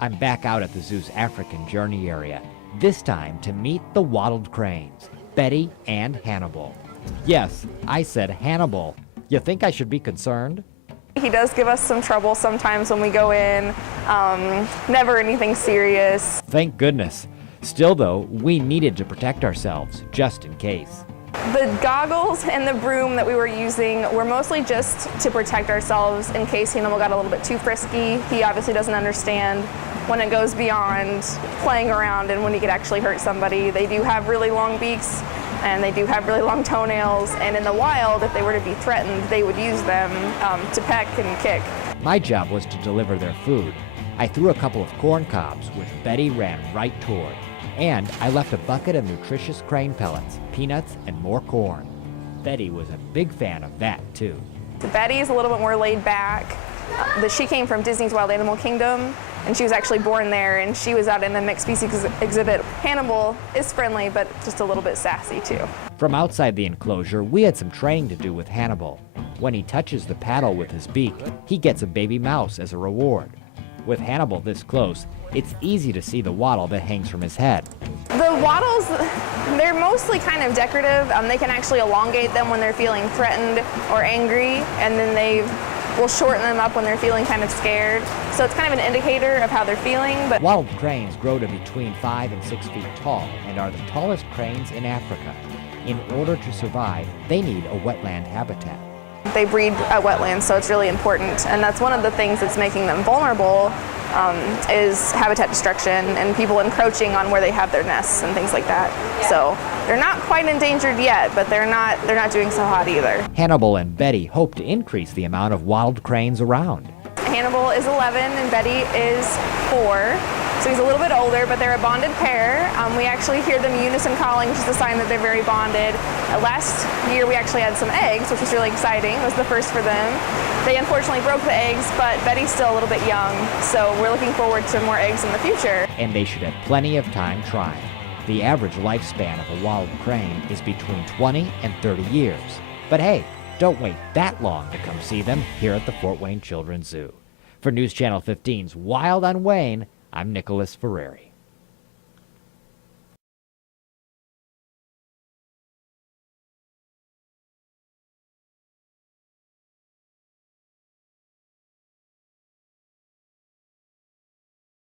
I'm back out at the zoo's African Journey area, this time to meet the wattled cranes, Betty and Hannibal. Yes, I said Hannibal. You think I should be concerned? He does give us some trouble sometimes when we go in, never anything serious. Thank goodness. Still though, we needed to protect ourselves, just in case. The goggles and the broom that we were using were mostly just to protect ourselves in case Hannibal got a little bit too frisky. He obviously doesn't understand when it goes beyond playing around and when he could actually hurt somebody. They do have really long beaks and they do have really long toenails, and in the wild, if they were to be threatened, they would use them to peck and kick. My job was to deliver their food. I threw a couple of corn cobs, which Betty ran right toward, and I left a bucket of nutritious crane pellets, peanuts, and more corn. Betty was a big fan of that, too. Betty's a little bit more laid back. She came from Disney's Wild Animal Kingdom, and she was actually born there, and she was out in the mixed species exhibit. Hannibal is friendly, but just a little bit sassy, too. From outside the enclosure, we had some training to do with Hannibal. When he touches the paddle with his beak, he gets a baby mouse as a reward. With Hannibal this close, it's easy to see the wattle that hangs from his head. The wattles, they're mostly kind of decorative. They can actually elongate them when they're feeling threatened or angry, and then they will shorten them up when they're feeling kind of scared. So it's kind of an indicator of how they're feeling. But Wattled cranes grow to between 5 and 6 feet tall and are the tallest cranes in Africa. In order to survive, they need a wetland habitat. they breed at wetlands, so it's really important. And that's one of the things that's making them vulnerable is habitat destruction and people encroaching on where they have their nests and things like that. So they're not quite endangered yet, but they're not doing so hot either. Hannibal and Betty hope to increase the amount of wattled cranes around. Hannibal is 11 and Betty is 4. So he's a little bit older, but they're a bonded pair. We actually hear them unison calling, which is a sign that they're very bonded. Last year we actually had some eggs, which was really exciting. It was the first for them. They unfortunately broke the eggs, but Betty's still a little bit young, so we're looking forward to more eggs in the future. And they should have plenty of time trying. The average lifespan of a wattled crane is between 20 and 30 years. But hey, don't wait that long to come see them here at the Fort Wayne Children's Zoo. For News Channel 15's Wild on Wayne, I'm Nicholas Ferreri.